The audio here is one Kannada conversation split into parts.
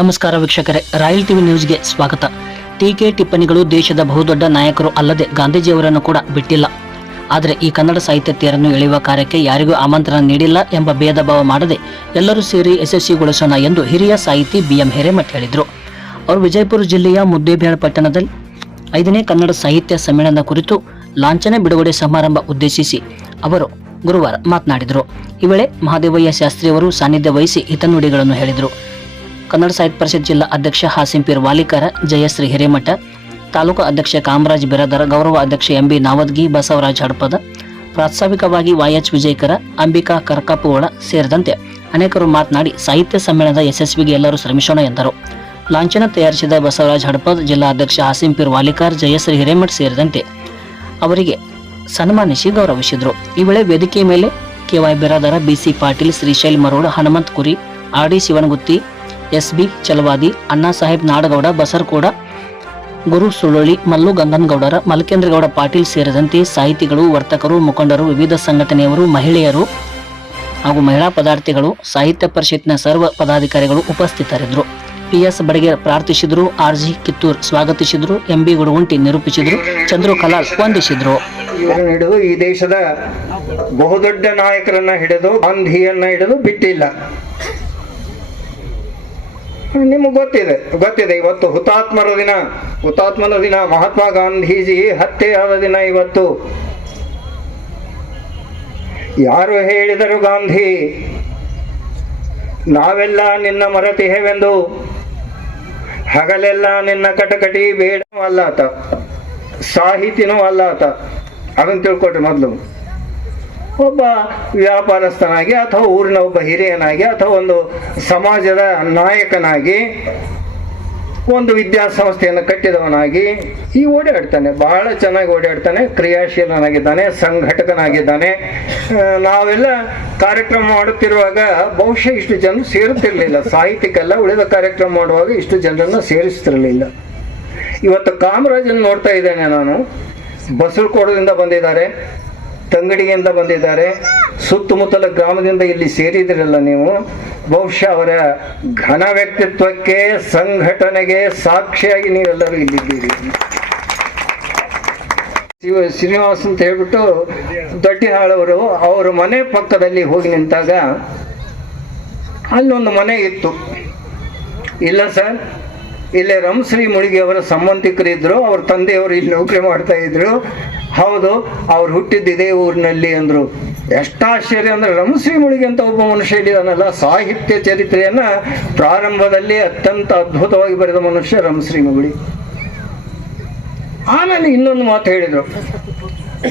ನಮಸ್ಕಾರ ವೀಕ್ಷಕರೇ, ರಾಯಲ್ ಟಿವಿ ನ್ಯೂಸ್ಗೆ ಸ್ವಾಗತ. ಟೀಕೆ ಟಿಪ್ಪಣಿಗಳು ದೇಶದ ಬಹುದೊಡ್ಡ ನಾಯಕರು ಅಲ್ಲದೆ ಗಾಂಧೀಜಿಯವರನ್ನು ಕೂಡ ಬಿಟ್ಟಿಲ್ಲ. ಆದರೆ ಈ ಕನ್ನಡ ಸಾಹಿತ್ಯ ತೇರನ್ನು ಎಳೆಯುವ ಕಾರ್ಯಕ್ಕೆ ಯಾರಿಗೂ ಆಮಂತ್ರಣ ನೀಡಿಲ್ಲ ಎಂಬ ಭೇದ ಭಾವ ಮಾಡದೆ ಎಲ್ಲರೂ ಸೇರಿ ಯಶಸ್ವಿಗೊಳಿಸೋಣ ಎಂದು ಹಿರಿಯ ಸಾಹಿತಿ ಬಿ ಎಂ ಹಿರೇಮಠ್ ಹೇಳಿದರು. ಅವರು ವಿಜಯಪುರ ಜಿಲ್ಲೆಯ ಮುದ್ದೇಬೇಳ ಪಟ್ಟಣದಲ್ಲಿ ಐದನೇ ಕನ್ನಡ ಸಾಹಿತ್ಯ ಸಮ್ಮೇಳನದ ಕುರಿತು ಲಾಂಛನ ಬಿಡುಗಡೆ ಸಮಾರಂಭ ಉದ್ದೇಶಿಸಿ ಅವರು ಗುರುವಾರ ಮಾತನಾಡಿದರು. ಈ ವೇಳೆ ಮಹಾದೇವಯ್ಯ ಶಾಸ್ತ್ರಿಯವರು ಸಾನ್ನಿಧ್ಯ ವಹಿಸಿ ಹಿತನುಡಿಗಳನ್ನು ಹೇಳಿದರು. ಕನ್ನಡ ಸಾಹಿತ್ಯ ಪರಿಷತ್ ಜಿಲ್ಲಾ ಅಧ್ಯಕ್ಷ ಹಾಸಿಂಪೀರ್ ವಾಲಿಕರ ಜಯಶ್ರೀ ಹಿರೇಮಠ, ತಾಲೂಕು ಅಧ್ಯಕ್ಷ ಕಾಮರಾಜ್ ಬಿರಾದರ, ಗೌರವ ಅಧ್ಯಕ್ಷ ಎಂಬಿ ನಾವದ್ಗಿ, ಬಸವರಾಜ್ ಹಡಪದ, ಪ್ರಾಸ್ತಾವಿಕವಾಗಿ ವಾಯಚ್ ವಿಜಯಕರ, ಅಂಬಿಕಾ ಕರ್ಕಾಪುವಳ ಸೇರಿದಂತೆ ಅನೇಕರು ಮಾತನಾಡಿ ಸಾಹಿತ್ಯ ಸಮ್ಮೇಳನದ ಯಶಸ್ವಿಗೆ ಎಲ್ಲರೂ ಶ್ರಮಿಸೋಣ ಎಂದರು. ಲಾಂಛನ ತಯಾರಿಸಿದ ಬಸವರಾಜ್ ಹಡಪದ್, ಜಿಲ್ಲಾ ಅಧ್ಯಕ್ಷ ಹಾಸಿಂಪೀರ್ ವಾಲಿಕಾರ್ ಜಯಶ್ರೀ ಹಿರೇಮಠ್ ಸೇರಿದಂತೆ ಅವರಿಗೆ ಸನ್ಮಾನಿಸಿ ಗೌರವಿಸಿದರು. ಈ ವೇಳೆ ವೇದಿಕೆಯ ಮೇಲೆ K Y Biradar B C Patil, Srishail Marod Hanumanth Kuri R D Shivanagutti S B Chalavadi Anna Saheb Nadagouda, Basarakoda, Guru Suloli, Mallu Ganganagoudar, Malkendragouda Patil ಸೇರಿದಂತೆ ಸಾಹಿತಿಗಳು, ವರ್ತಕರು, ಮುಖಂಡರು, ವಿವಿಧ ಸಂಘಟನೆಯವರು, ಮಹಿಳೆಯರು ಹಾಗೂ ಮಹಿಳಾ ಪದಾರ್ಥಿಗಳು, ಸಾಹಿತ್ಯ ಪರಿಷತ್ನ ಸರ್ವ ಪದಾಧಿಕಾರಿಗಳು ಉಪಸ್ಥಿತರಿದ್ದರು. ಪಿಎಸ್ ಬಡಗೇರ್ ಪ್ರಾರ್ಥಿಸಿದರು ಆರ್ ಜಿ ಕಿತ್ತೂರ್ ಸ್ವಾಗತಿಸಿದರು, ಎಂಬಿ ಗುಡುಗುಂಟಿ ನಿರೂಪಿಸಿದರು ಚಂದ್ರು ಕಲಾಲ್ ವಂದಿಸಿದರು ಹಿಡಿದು ಈ ದೇಶದ ಬಹುದೊಡ್ಡ ನಾಯಕರನ್ನ ಹಿಡಿದು, ಗಾಂಧಿಯನ್ನ ಹಿಡಿದು ಬಿಟ್ಟಿಲ್ಲ. ನಿಮಗೆ ಗೊತ್ತಿದೆ. ಗೊತ್ತಿದೆ, ಇವತ್ತು ಹುತಾತ್ಮರ ದಿನ. ಹುತಾತ್ಮರ ದಿನ, ಮಹಾತ್ಮ ಗಾಂಧೀಜಿ ಹತ್ಯೆಯಾದ ದಿನ ಇವತ್ತು. ಯಾರು ಹೇಳಿದರು ಗಾಂಧಿ? ನಾವೆಲ್ಲ ನಿನ್ನ ಮರತಿಹೆವೆಂದು ಹಗಲೆಲ್ಲ ನಿನ್ನ ಕಟಕಟಿ ಬೇಡವೂ ಅಲ್ಲ ಆತ. ಸಾಹಿತಿನೂ ಅಲ್ಲ ಆತ. ಅದನ್ನು ತಿಳ್ಕೊಟ್ರಿ ಮೊದಲು. ಒಬ್ಬ ವ್ಯಾಪಾರಸ್ಥನಾಗಿ ಅಥವಾ ಊರಿನ ಒಬ್ಬ ಹಿರಿಯನಾಗಿ ಅಥವಾ ಒಂದು ಸಮಾಜದ ನಾಯಕನಾಗಿ, ಒಂದು ವಿದ್ಯಾಸಂಸ್ಥೆಯನ್ನು ಕಟ್ಟಿದವನಾಗಿ ಈ ಓಡಾಡ್ತಾನೆ. ಬಹಳ ಚೆನ್ನಾಗಿ ಓಡಾಡ್ತಾನೆ. ಕ್ರಿಯಾಶೀಲನಾಗಿದ್ದಾನೆ, ಸಂಘಟಕನಾಗಿದ್ದಾನೆ. ನಾವೆಲ್ಲ ಕಾರ್ಯಕ್ರಮ ಮಾಡುತ್ತಿರುವಾಗ ಬಹುಶಃ ಇಷ್ಟು ಜನರು ಸೇರುತ್ತಿರಲಿಲ್ಲ. ಸಾಹಿತ್ಯಕ್ಕೆಲ್ಲ ಉಳಿದ ಕಾರ್ಯಕ್ರಮ ಮಾಡುವಾಗ ಇಷ್ಟು ಜನರನ್ನು ಸೇರಿಸ್ತಿರಲಿಲ್ಲ. ಇವತ್ತು ಕಾಮರಾಜನ್ ನೋಡ್ತಾ ಇದ್ದೇನೆ ನಾನು. ಬಸವಕೋಟದಿಂದ ಬಂದಿದ್ದಾರೆ. ತಂಗಡಿಯಿಂದ ಬಂದಿದ್ದಾರೆ. ಸುತ್ತಮುತ್ತಲ ಗ್ರಾಮದಿಂದ ಇಲ್ಲಿ ಸೇರಿದಿರಲ್ಲ ನೀವು. ಬಹುಶಃ ಅವರ ಘನ ವ್ಯಕ್ತಿತ್ವಕ್ಕೆ ಸಂಘಟನೆಗೆ ಸಾಕ್ಷಿಯಾಗಿ ನೀವೆಲ್ಲರೂ ಇಲ್ಲಿದ್ದೀರಿ. ಶ್ರೀನಿವಾಸ್ ಅಂತ ಹೇಳ್ಬಿಟ್ಟು ದೊಡ್ಡಿಹಾಳವರು ಅವರ ಮನೆ ಪಕ್ಕದಲ್ಲಿ ಹೋಗಿ ನಿಂತಾಗ ಅಲ್ಲೊಂದು ಮನೆ ಇತ್ತು. ಇಲ್ಲ ಸರ್, ಇಲ್ಲೇ ರಮಶ್ರೀ ಮುಳುಗಿ ಅವರ ಸಂಬಂಧಿಕರಿದ್ರು, ಅವ್ರ ತಂದೆಯವರು ಇಲ್ಲಿ ನೌಕರಿ ಮಾಡ್ತಾ ಇದ್ರು. ಹೌದು, ಅವ್ರು ಹುಟ್ಟಿದ್ದು ಇದೇ ಊರಿನಲ್ಲಿ ಅಂದ್ರು. ಎಷ್ಟಾಶ್ಚರ್ಯ ಅಂದ್ರೆ ರಮಶ್ರೀ ಮುಳುಗಿ ಅಂತ ಒಬ್ಬ ಮನುಷ್ಯ ಇದ್ದಾನಲ್ಲ ಸಾಹಿತ್ಯ ಚರಿತ್ರೆಯನ್ನ ಪ್ರಾರಂಭದಲ್ಲಿ ಅತ್ಯಂತ ಅದ್ಭುತವಾಗಿ ಬರೆದ ಮನುಷ್ಯ ರಮಶ್ರೀ ಮುಗುಳಿ ಆಮೇಲೆ ಇನ್ನೊಂದು ಮಾತು ಹೇಳಿದ್ರು.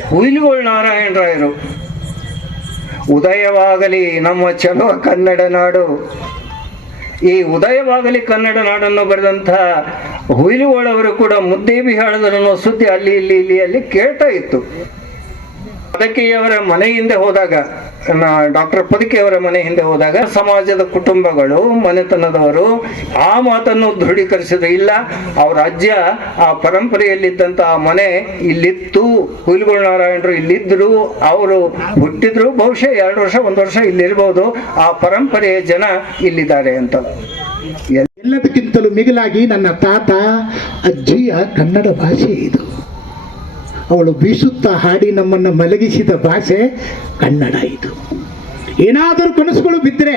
ಹುಯಿಲುಗೋಳ್ ನಾರಾಯಣರಾಯರು ಉದಯವಾಗಲಿ ನಮ್ಮ ಚಲೋ ಕನ್ನಡ ನಾಡು ಈ ಉದಯವಾಗಲಿ ಕನ್ನಡ ನಾಡನ್ನು ಬರೆದಂತಹ ಹುಯಿಲುಗಳವರು ಕೂಡ ಮುದ್ದೆ ಅನ್ನೋ ಸುದ್ದಿ ಅಲ್ಲಿ, ಇಲ್ಲಿ ಇಲ್ಲಿ, ಅಲ್ಲಿ ಕೇಳ್ತಾ ಇತ್ತು. ಅದಕ್ಕೆ ಅವರ ಮನೆಯಿಂದ ಹೋದಾಗ ಡಾಕ್ಟರ್ ಪದಕಿಯವರ ಮನೆ ಹಿಂದೆ ಹೋದಾಗ ಸಮಾಜದ ಕುಟುಂಬಗಳು, ಮನೆತನದವರು ಆ ಮಾತನ್ನು ದೃಢೀಕರಿಸಿದ್ರು. ಇಲ್ಲ, ಅವ್ರ ಅಜ್ಜ ಆ ಪರಂಪರೆಯಲ್ಲಿದ್ದಂತ ಆ ಮನೆ ಇಲ್ಲಿತ್ತು. ಹುಯಿಲುಗಳ ನಾರಾಯಣರು ಇಲ್ಲಿದ್ರು, ಅವರು ಹುಟ್ಟಿದ್ರು. ಬಹುಶಃ ಎರಡು ವರ್ಷ, ಒಂದು ವರ್ಷ ಇಲ್ಲಿರ್ಬೋದು. ಆ ಪರಂಪರೆಯ ಜನ ಇಲ್ಲಿದ್ದಾರೆ ಅಂತ. ಎಲ್ಲದಕ್ಕಿಂತಲೂ ಮಿಗಿಲಾಗಿ ನನ್ನ ತಾತ, ಅಜ್ಜಿಯ ಕನ್ನಡ ಭಾಷೆ ಇದು. ಅವಳು ಬೀಸುತ್ತಾ ಹಾಡಿ ನಮ್ಮನ್ನು ಮಲಗಿಸಿದ ಭಾಷೆ ಕನ್ನಡ ಇದು. ಏನಾದರೂ ಕನಸುಗಳು ಬಿದ್ದರೆ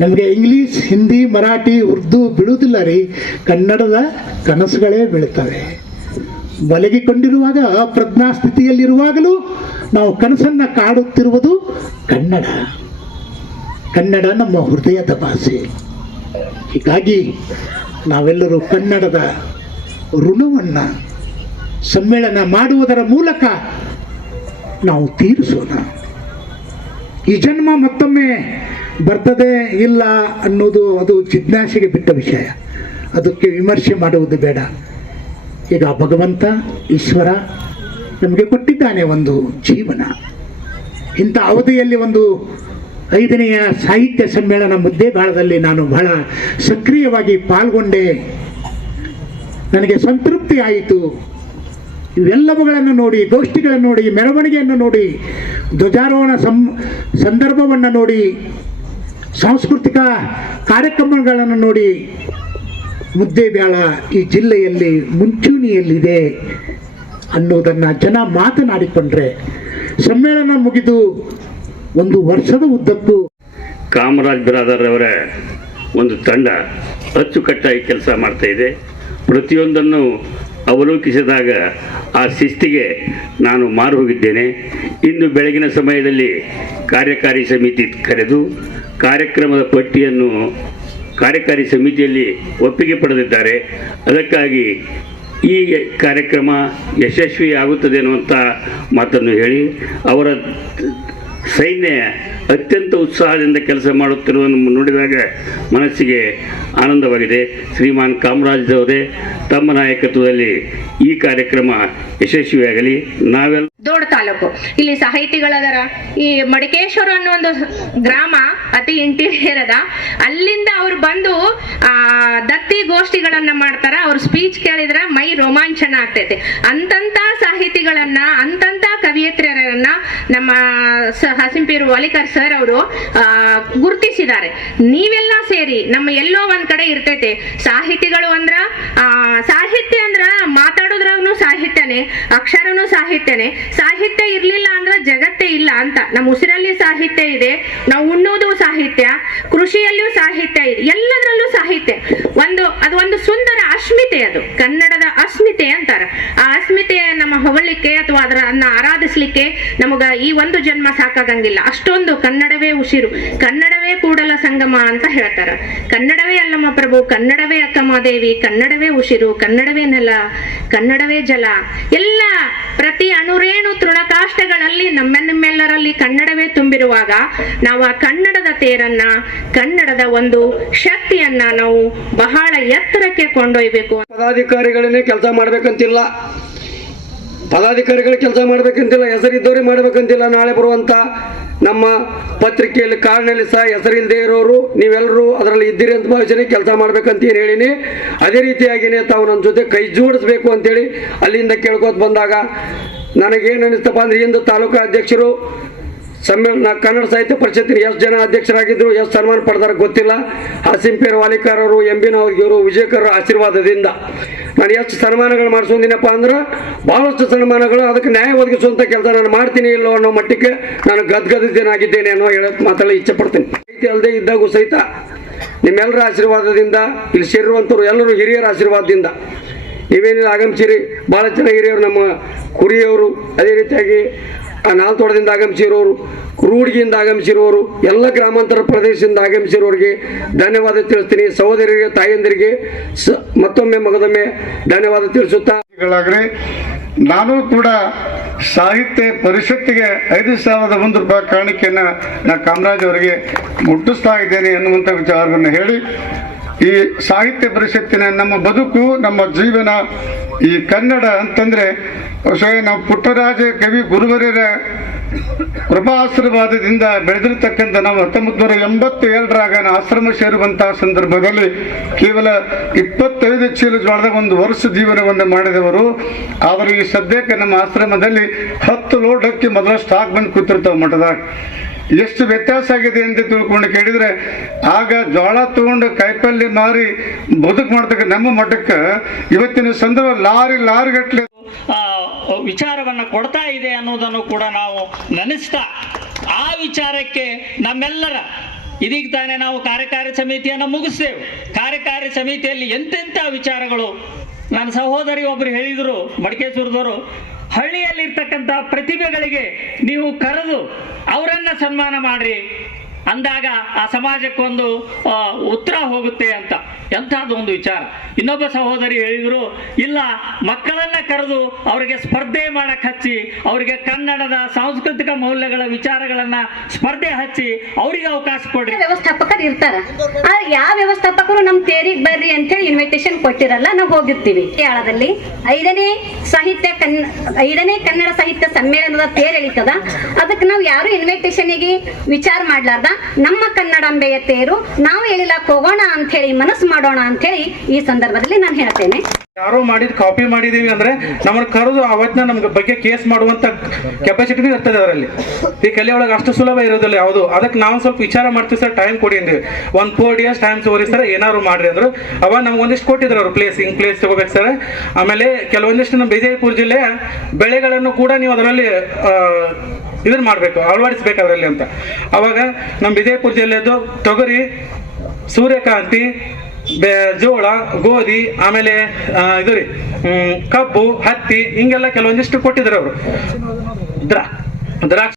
ನಮಗೆ ಇಂಗ್ಲೀಷ್, ಹಿಂದಿ, ಮರಾಠಿ, ಉರ್ದು ಬೀಳುವುದಿಲ್ಲ ರೀ. ಕನ್ನಡದ ಕನಸುಗಳೇ ಬೀಳ್ತವೆ ಮಲಗಿಕೊಂಡಿರುವಾಗ ಪ್ರಜ್ಞಾ ಸ್ಥಿತಿಯಲ್ಲಿರುವಾಗಲೂ ನಾವು ಕನಸನ್ನು ಕಾಡುತ್ತಿರುವುದು ಕನ್ನಡ. ಕನ್ನಡ ನಮ್ಮ ಹೃದಯದ ಭಾಷೆ. ಹೀಗಾಗಿ ನಾವೆಲ್ಲರೂ ಕನ್ನಡದ ಋಣವನ್ನು ಸಮ್ಮೇಳನ ಮಾಡುವುದರ ಮೂಲಕ ನಾವು ತೀರಿಸೋಣ. ಈ ಜನ್ಮ ಮತ್ತೊಮ್ಮೆ ಬರ್ತದೆ ಇಲ್ಲ ಅನ್ನೋದು ಅದು ಜಿಜ್ಞಾಸೆಗೆ ಬಿಟ್ಟ ವಿಷಯ. ಅದಕ್ಕೆ ವಿಮರ್ಶೆ ಮಾಡುವುದು ಬೇಡ. ಈಗ ಭಗವಂತ, ಈಶ್ವರ ನಮಗೆ ಕೊಟ್ಟಿದ್ದಾನೆ ಒಂದು ಜೀವನ. ಇಂಥ ಅವಧಿಯಲ್ಲಿ ಒಂದು ಐದನೆಯ ಸಾಹಿತ್ಯ ಸಮ್ಮೇಳನ ಮುದ್ದೇಬಾಳದಲ್ಲಿ ನಾನು ಬಹಳ ಸಕ್ರಿಯವಾಗಿ ಪಾಲ್ಗೊಂಡೆ. ನನಗೆ ಸಂತೃಪ್ತಿ ಆಯಿತು. ಇವೆಲ್ಲವುಗಳನ್ನು ನೋಡಿ, ಗೋಷ್ಠಿಗಳನ್ನು ನೋಡಿ, ಮೆರವಣಿಗೆಯನ್ನು ನೋಡಿ, ಧ್ವಜಾರೋಹಣ ಸಂ, ಸಂದರ್ಭವನ್ನು ನೋಡಿ, ಸಾಂಸ್ಕೃತಿಕ ಕಾರ್ಯಕ್ರಮಗಳನ್ನು ನೋಡಿ. ಮುದ್ದೇಬ್ಯಾಳ ಈ ಜಿಲ್ಲೆಯಲ್ಲಿ ಮುಂಚೂಣಿಯಲ್ಲಿದೆ ಅನ್ನೋದನ್ನು ಜನ ಮಾತನಾಡಿಕೊಂಡ್ರೆ ಸಮ್ಮೇಳನ ಮುಗಿದು ಒಂದು ವರ್ಷದ ಉದ್ದಕ್ಕೂ ಕಾಮರಾಜ್ ಬಿರಾದರ್ ಅವರ ಒಂದು ತಂಡ ಅಚ್ಚುಕಟ್ಟಾಗಿ ಕೆಲಸ ಮಾಡ್ತಾ ಇದೆ. ಪ್ರತಿಯೊಂದನ್ನು ಅವಲೋಕಿಸಿದಾಗ ಆ ಶಿಸ್ತಿಗೆ ನಾನು ಮಾರು ಹೋಗಿದ್ದೇನೆ ಇಂದು ಬೆಳಗಿನ ಸಮಯದಲ್ಲಿ ಕಾರ್ಯಕಾರಿ ಸಮಿತಿ ಕರೆದು ಕಾರ್ಯಕ್ರಮದ ಪಟ್ಟಿಯನ್ನು ಕಾರ್ಯಕಾರಿ ಸಮಿತಿಯಲ್ಲಿ ಒಪ್ಪಿಗೆ ಪಡೆದಿದ್ದಾರೆ. ಅದಕ್ಕಾಗಿ ಈ ಕಾರ್ಯಕ್ರಮ ಯಶಸ್ವಿ ಆಗುತ್ತದೆ ಅನ್ನುವಂಥ ಮಾತನ್ನು ಹೇಳಿ ಅವರ ಸೈನ್ಯ ಅತ್ಯಂತ ಉತ್ಸಾಹದಿಂದ ಕೆಲಸ ಮಾಡುತ್ತಿರುವುದನ್ನು ನೋಡಿದಾಗ ಮನಸ್ಸಿಗೆ ಆನಂದವಾಗಿದೆ. ಶ್ರೀಮಾನ್ ಕಾಮರಾಜ್ ತಮ್ಮ ನಾಯಕತ್ವದಲ್ಲಿ ಈ ಕಾರ್ಯಕ್ರಮ ಯಶಸ್ವಿಯಾಗಲಿ. ನಾವೆಲ್ಲ ದೊಡ್ಡ ತಾಲೂಕು. ಇಲ್ಲಿ ಸಾಹಿತಿಗಳದರ ಈ ಮಡಿಕೇಶ್ವರ ಅನ್ನೋ ಒಂದು ಗ್ರಾಮ ಅತಿ ಇಂಟೀರಿಯರ್ ಅದ ಅಲ್ಲಿಂದ ಅವ್ರು ಬಂದು, ಆ, ದತ್ತಿ ಗೋಷ್ಠಿಗಳನ್ನ ಮಾಡ್ತಾರ. ಅವ್ರ ಸ್ಪೀಚ್ ಕೇಳಿದ್ರೆ ಮೈ ರೋಮಾಂಚನ ಆಗ್ತೈತೆ. ಅಂತಂತ ಸಾಹಿತಿಗಳನ್ನ, ಅಂತಂತ ಕವಿಯತ್ರಿಯರನ್ನ ನಮ್ಮ ಹಸಿಂಪೇರು ವಲಿಕರ್ ಸರ್ ಅವರು ಗುರುತಿಸಿದ್ದಾರೆ. ನೀವೆಲ್ಲ ಸೇರಿ ನಮ್ಮ ಎಲ್ಲೋ ಒಂದ್ ಕಡೆ ಇರ್ತೈತೆ. ಸಾಹಿತಿಗಳು ಅಂದ್ರ ಸಾಹಿತ್ಯ ಅಂದ್ರ ಮಾತಾಡೋದ್ರಾಗೂ ಸಾಹಿತ್ಯನೇ, ಅಕ್ಷರನೂ ಸಾಹಿತ್ಯನೇ. ಸಾಹಿತ್ಯ ಇರ್ಲಿಲ್ಲ ಅಂದ್ರ ಜಗತ್ತೇ ಇಲ್ಲ ಅಂತ. ನಮ್ಮ ಉಸಿರಲ್ಲಿ ಸಾಹಿತ್ಯ ಇದೆ, ನಾವು ಉಣ್ಣೋದು ಸಾಹಿತ್ಯ ಕೃಷಿಯಲ್ಲಿಯೂ ಸಾಹಿತ್ಯ ಇದೆ, ಎಲ್ಲದರಲ್ಲೂ ಸಾಹಿತ್ಯ. ಒಂದು, ಅದು ಒಂದು ಸುಂದರ ಅಸ್ಮಿತೆ ಅದು. ಕನ್ನಡದ ಅಸ್ಮಿತೆ ಅಂತಾರ. ಆ ಅಸ್ಮಿತೆ ನಮ್ಮ ಹೊಗಳಿಕೆ ಅಥವಾ ಅದನ್ನ ಆರಾಧಿಸ್ಲಿಕ್ಕೆ ನಮಗ ಈ ಒಂದು ಜನ್ಮ ಸಾಕಾಗಂಗಿಲ್ಲ. ಅಷ್ಟೊಂದು ಕನ್ನಡವೇ ಉಸಿರು. ಕನ್ನಡವೇ ಕೂಡಲ ಸಂಗಮ ಅಂತ ಹೇಳ್ತಾರ. ಕನ್ನಡವೇ ಅಲ್ಲಮ್ಮ ಪ್ರಭು, ಕನ್ನಡವೇ ಅಕ್ಕಮಾದೇವಿ, ಕನ್ನಡವೇ ಉಸಿರು, ಕನ್ನಡವೇ ನೆಲ, ಕನ್ನಡವೇ ಜಲ. ಎಲ್ಲ ಪ್ರತಿ ಅಣುರೇಣು ತೃಣಕಾಷ್ಟಗಳಲ್ಲಿ ನಮ್ಮ ನಿಮ್ಮೆಲ್ಲರಲ್ಲಿ ಕನ್ನಡವೇ ತುಂಬಿರುವಾಗ ನಾವು ಆ ಕನ್ನಡದ ತೇರನ್ನ, ಕನ್ನಡದ ಒಂದು ಶಕ್ತಿಯನ್ನ ನಾವು ಬಹಳ ಎತ್ತರಕ್ಕೆ ಕೊಂಡೊಯ್ಬೇಕು. ಪದಾಧಿಕಾರಿಗಳನ್ನೇ ಕೆಲಸ ಮಾಡ್ಬೇಕಂತಿಲ್ಲ. ಪದಾಧಿಕಾರಿಗಳು ಕೆಲಸ ಮಾಡ್ಬೇಕಂತಿಲ್ಲ, ಹೆಸರಿದ್ದವರೇ ಮಾಡ್ಬೇಕಂತಿಲ್ಲ, ನಾಳೆ ಬರುವಂತ ನಮ್ಮ ಪತ್ರಿಕೆಯಲ್ಲಿ ಕಾರ್ನಲ್ಲಿ ಸಹ ಹೆಸರಿಲ್ಲದೆ ಇರೋರು, ನೀವೆಲ್ಲರೂ ಅದರಲ್ಲಿ ಇದ್ದೀರಿ ಅಂತ ಭಾವಿಸಿನೇ ಕೆಲಸ ಮಾಡ್ಬೇಕಂತ ಏನು ಹೇಳಿನಿ. ಅದೇ ರೀತಿಯಾಗಿನೇ ತಾವು ನನ್ನ ಜೊತೆ ಕೈ ಜೋಡಿಸ್ಬೇಕು ಅಂತೇಳಿ ಅಲ್ಲಿಂದ ಕೇಳ್ಕೊತ ಬಂದಾಗ ನನಗೇನು ಅನಿಸ್ತಪ್ಪ ಅಂದ್ರೆ ಇಂದು ತಾಲೂಕಾ ಅಧ್ಯಕ್ಷರು ಸಮ್ಮೇಳನ ಕನ್ನಡ ಸಾಹಿತ್ಯ ಪರಿಷತ್ತಿನ ಎಷ್ಟು ಜನ ಅಧ್ಯಕ್ಷರಾಗಿದ್ರು ಎಷ್ಟು ಸನ್ಮಾನ ಪಡೆದಾರ ಗೊತ್ತಿಲ್ಲ. ಆ ವಾಲಿಕಾರ್ ಅವರು ಎಂ ಬಿ ಇವರು ವಿಜಯಕರ್ ಆಶೀರ್ವಾದದಿಂದ ನಾನು ಎಷ್ಟು ಸನ್ಮಾನಗಳು ಮಾಡಿಸೋದಿನಪ್ಪ ಅಂದ್ರೆ ಬಹಳಷ್ಟು ಸನ್ಮಾನಗಳು ಅದಕ್ಕೆ ನ್ಯಾಯ ಒದಗಿಸುವಂಥ ಕೆಲಸ ನಾನು ಮಾಡ್ತೀನಿ ಇಲ್ಲೋ ಅನ್ನೋ ಮಟ್ಟಕ್ಕೆ ನಾನು ಗದ್ಗದಿದ್ದೇನಾಗಿದ್ದೇನೆ ಅನ್ನೋ ಹೇಳಕ್ ಮಾತಾಡಲು ಇಚ್ಛೆ ಪಡ್ತೀನಿ. ಅಲ್ಲದೆ ಇದ್ದಾಗೂ ಸಹಿತ ನಿಮ್ಮೆಲ್ಲರ ಆಶೀರ್ವಾದದಿಂದ, ಇಲ್ಲಿ ಸೇರಿರುವಂಥವ್ರು ಎಲ್ಲರೂ ಹಿರಿಯರ ಆಶೀರ್ವಾದದಿಂದ. ನೀವೇನಿಲ್ಲ ಆಗಮಿಸಿರಿ ಭಾಳ ಜನ ಹಿರಿಯರು ನಮ್ಮ ಕುರಿಯವರು, ಅದೇ ರೀತಿಯಾಗಿ ಆ ನಾಲ್ತೋಟದಿಂದ ಆಗಮಿಸಿರೋರು ರೂಢಿಗೆಯಿಂದ ಆಗಮಿಸಿರೋರು, ಎಲ್ಲ ಗ್ರಾಮಾಂತರ ಪ್ರದೇಶದಿಂದ ಆಗಮಿಸಿರೋರಿಗೆ ಧನ್ಯವಾದ ತಿಳಿಸ್ತೀನಿ. ಸಹೋದರಿಗೆ ತಾಯಂದಿರಿಗೆ ಮತ್ತೊಮ್ಮೆ ಮಗದೊಮ್ಮೆ ಧನ್ಯವಾದ ತಿಳಿಸುತ್ತಾ. ನಾನು ಕೂಡ ಸಾಹಿತ್ಯ ಪರಿಷತ್ತಿಗೆ ಐದು ಸಾವಿರದ ಒಂದು ರೂಪಾಯಿ ಕಾಣಿಕೆಯನ್ನು ನಾ ಕಾಮರಾಜ್ ಅವರಿಗೆ ಮುಟ್ಟಿಸ್ತಾ ಇದ್ದೇನೆ ಎನ್ನುವಂಥ ವಿಚಾರವನ್ನು ಹೇಳಿ ಈ ಸಾಹಿತ್ಯ ಪರಿಷತ್ತಿನ ನಮ್ಮ ಬದುಕು, ನಮ್ಮ ಜೀವನ, ಈ ಕನ್ನಡ ಅಂತಂದ್ರೆ ಸ್ವಯಂ ನಾವು ಪುಟ್ಟರಾಜ ಕವಿ ಗುರುವರ್ಯರ ಕೃಪಾಶೀರ್ವಾದದಿಂದ ಬೆಳೆದಿರ್ತಕ್ಕಂಥ ನಾವು ಹತ್ತೊಂಬತ್ತು ನೂರ ಎಂಬತ್ತು ಏಳರಾಗ ಆಶ್ರಮ ಸೇರುವಂತಹ ಸಂದರ್ಭದಲ್ಲಿ ಕೇವಲ ಇಪ್ಪತ್ತೈದು ಚೀಲ ಜೋಳದ ಒಂದು ವರ್ಷ ಜೀವನವನ್ನು ಮಾಡಿದವರು. ಆದರೆ ಈ ಸದ್ಯಕ್ಕೆ ನಮ್ಮ ಆಶ್ರಮದಲ್ಲಿ ಹತ್ತು ಲೋಟಕ್ಕೆ ಮೊದಲ ಸ್ಟಾಕ್ ಬಂದು ಕೂತಿರ್ತಾವ ಮಠದಾಗ. ಎಷ್ಟು ವ್ಯತ್ಯಾಸ ಆಗಿದೆ ಅಂತ ತಿಳ್ಕೊಂಡು ಕೇಳಿದ್ರೆ ಆಗ ಜೋಳ ತಗೊಂಡು ಕಾಯಿಪಲ್ಯ ಮಾರಿ ಬದುಕು ಮಾಡ್ತಕ್ಕ ನಮ್ಮ ಮಠಕ್ಕೆ ಇವತ್ತಿನ ಸಂದರ್ಭ ಲಾರಿ ಲಾರಿ ಗಟ್ಟಲೆ ಆ, ವಿಚಾರವನ್ನ ಕೊಡ್ತಾ ಇದೆ ಅನ್ನೋದನ್ನು ಕೂಡ ನಾವು ನೆನೆಸ್ತಾ ಆ ವಿಚಾರಕ್ಕೆ ನಮ್ಮೆಲ್ಲರ ಇದೀಗ ತಾನೇ ನಾವು ಕಾರ್ಯಕಾರಿ ಸಮಿತಿಯನ್ನು ಮುಗಿಸ್ತೇವೆ. ಕಾರ್ಯಕಾರಿ ಸಮಿತಿಯಲ್ಲಿ ಎಂತೆಂಥ ವಿಚಾರಗಳು ನನ್ನ ಸಹೋದರಿ ಒಬ್ರು ಹೇಳಿದರು ಮಡಿಕೇಶ್ವರದವರು ಹಳ್ಳಿಯಲ್ಲಿರ್ತಕ್ಕಂಥ ಪ್ರತಿಭೆಗಳಿಗೆ ನೀವು ಕರೆದು ಅವರನ್ನ ಸನ್ಮಾನ ಮಾಡ್ರಿ. ಅಂದಾಗ ಆ ಸಮಾಜಕ್ಕೊಂದು ಉತ್ತರ ಹೋಗುತ್ತೆ ಅಂತ. ಎಂಥದ್ದು ಒಂದು ವಿಚಾರ. ಇನ್ನೊಬ್ಬ ಸಹೋದರಿ ಹೇಳಿದರು, ಇಲ್ಲ, ಮಕ್ಕಳನ್ನ ಕರೆದು ಅವರಿಗೆ ಸ್ಪರ್ಧೆ ಮಾಡಕ್ಕೆ ಹಚ್ಚಿ, ಅವರಿಗೆ ಕನ್ನಡದ ಸಾಂಸ್ಕೃತಿಕ ಮೌಲ್ಯಗಳ ವಿಚಾರಗಳನ್ನ ಸ್ಪರ್ಧೆ ಹಚ್ಚಿ ಅವರಿಗೆ ಅವಕಾಶ ಕೊಡ್ರಿ. ವ್ಯವಸ್ಥಾಪಕರು ಇರ್ತಾರ. ಯಾವ ವ್ಯವಸ್ಥಾಪಕರು ನಮ್ ತೇರಿಗೆ ಬರ್ರಿ ಅಂತ ಹೇಳಿ ಇನ್ವಿಟೇಷನ್ ಕೊಟ್ಟಿರಲ್ಲ, ನಾವು ಹೋಗಿರ್ತೀವಿ. ಕೇರಳದಲ್ಲಿ ಐದನೇ ಸಾಹಿತ್ಯ ಕನ್ನ ಐದನೇ ಕನ್ನಡ ಸಾಹಿತ್ಯ ಸಮ್ಮೇಳನದ ತೇರ್ ಎಳಿತದ. ಅದಕ್ಕೆ ನಾವು ಯಾರು ಇನ್ವಿಟೇಷನ್ಗೆ ವಿಚಾರ ಮಾಡ್ಲಾರ್ದ? ನಮ್ಮ ಕನ್ನಡಾಂಬೆಯ ತೇರು, ನಾವು ಎಳಿಲಾಕ್ ಹೋಗೋಣ ಅಂತ ಹೇಳಿ ಮನಸ್ಸು ಮಾಡೋಣ ಅಂತ ಹೇಳಿ ಈ ಸಂದರ್ಭದಲ್ಲಿ ನಾನು ಹೇಳ್ತೇನೆ ಯಾರೋ ಮಾಡಿದ ಕಾಪಿ ಮಾಡಿದೀವಿ ಅಂದ್ರೆ ನಮ್ಮನ್ನ ಕರೆದು ಅವತ್ತಿನ ನಮ್ಗೆ ಬಗ್ಗೆ ಕೇಸ್ ಮಾಡುವಂತ ಕೆಪಾಸಿಟಿನೂ ಇರ್ತದೆ ಅದರಲ್ಲಿ. ಈ ಕಲೆ ಒಳಗೆ ಅಷ್ಟು ಸುಲಭ ಇರೋದಿಲ್ಲ ಯಾವುದು. ಅದಕ್ಕೆ ನಾವು ಸ್ವಲ್ಪ ವಿಚಾರ ಮಾಡ್ತೀವಿ ಸರ್ ಟೈಮ್ ಕೊಡಿ ಅಂದ್ವಿ. ಒಂದು ಫೋರ್ ಡೇಸ್ ಟೈಮ್ ತೋರಿ ಸರ್, ಏನಾದ್ರು ಮಾಡ್ರಿ ಅಂದ್ರು. ಅವಾಗ ನಮ್ಗೆ ಒಂದಿಷ್ಟು ಕೊಟ್ಟಿದ್ರು ಅವ್ರು ಪ್ಲೇಸ್ ಹಿಂಗ್ ಪ್ಲೇಸ್ ತಗೋಬೇಕು ಸರ್ ಆಮೇಲೆ ಕೆಲವೊಂದಿಷ್ಟು ನಮ್ಮ ವಿಜಯಪುರ ಜಿಲ್ಲೆ ಬೆಳೆಗಳನ್ನು ಕೂಡ ನೀವು ಅದರಲ್ಲಿ ಇದನ್ನ ಮಾಡಬೇಕು, ಅಳವಡಿಸ್ಬೇಕು ಅದರಲ್ಲಿ ಅಂತ. ಅವಾಗ ನಮ್ಮ ವಿಜಯಪುರ ಜಿಲ್ಲೆದು ತೊಗರಿ, ಸೂರ್ಯಕಾಂತಿ ಜೋಳ, ಗೋಧಿ, ಆಮೇಲೆ ಇದು ರೀ ಕಬ್ಬು, ಹತ್ತಿ, ಹಿಂಗೆಲ್ಲ ಕೆಲವೊಂದಿಷ್ಟು ಕೊಟ್ಟಿದ್ರು ಅವರು. ದ್ರಾ, ದ್ರಾಕ್ಷಿ.